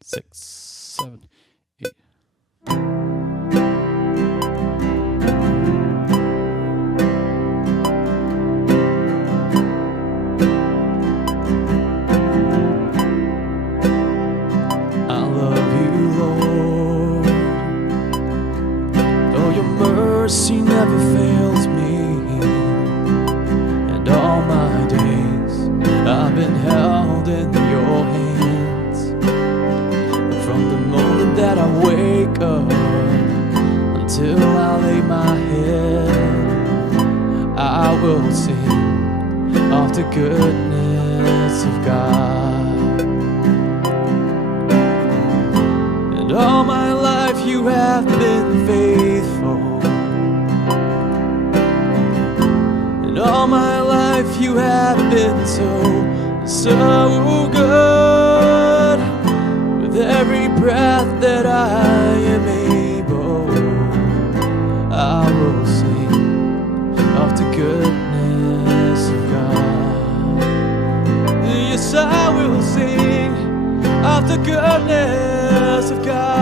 6, 7, 8. I love you, Lord. Oh, your mercy never fails me, and all my days I've been held in your hands. From the moment that I wake up until I lay my head, I will sing of the goodness of God. And all my life you have been faithful, and all my life you have been so good. With every breath that I am able, I will sing of the goodness of God. Yes, I will sing of the goodness of God.